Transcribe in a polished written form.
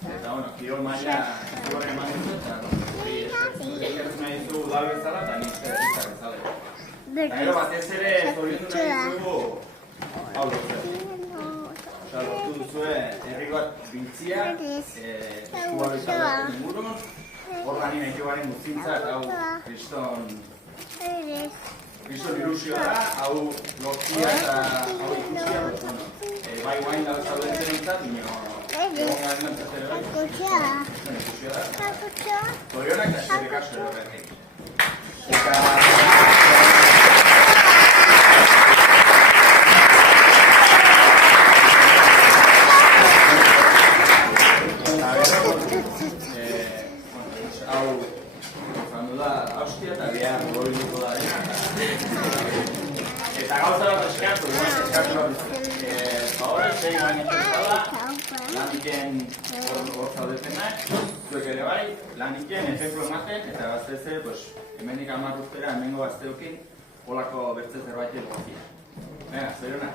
Eta, bueno, kirol maila zigorren eman ditu, eta, ekerrez nahi ditu udal bezala, eta nik zizar bezala. Eta gero batez ere, zoriondu nahi ditugu, hau lortzen. Osa, lortu duzue, herri bat biltzia, eskua bezalatzen ingurun, horra nina ikebaren guztintza, eta hau kriston ilusioa da, hau lortzia eta hau ikusia, bai guain da zaudeten entzat, egon garen entzatero ikusia da. Zorionak eta eskerrik asko horretik. Eta gauza bat eskatu bat zei guain ezazala, laniken hor zaudetenak, zuek ere bai, laniken efektu ematen, eta gazteze, hemendik 10 urtera, hemengo gazteokin, holako bertze zerbait egokia. Venga, zorionak!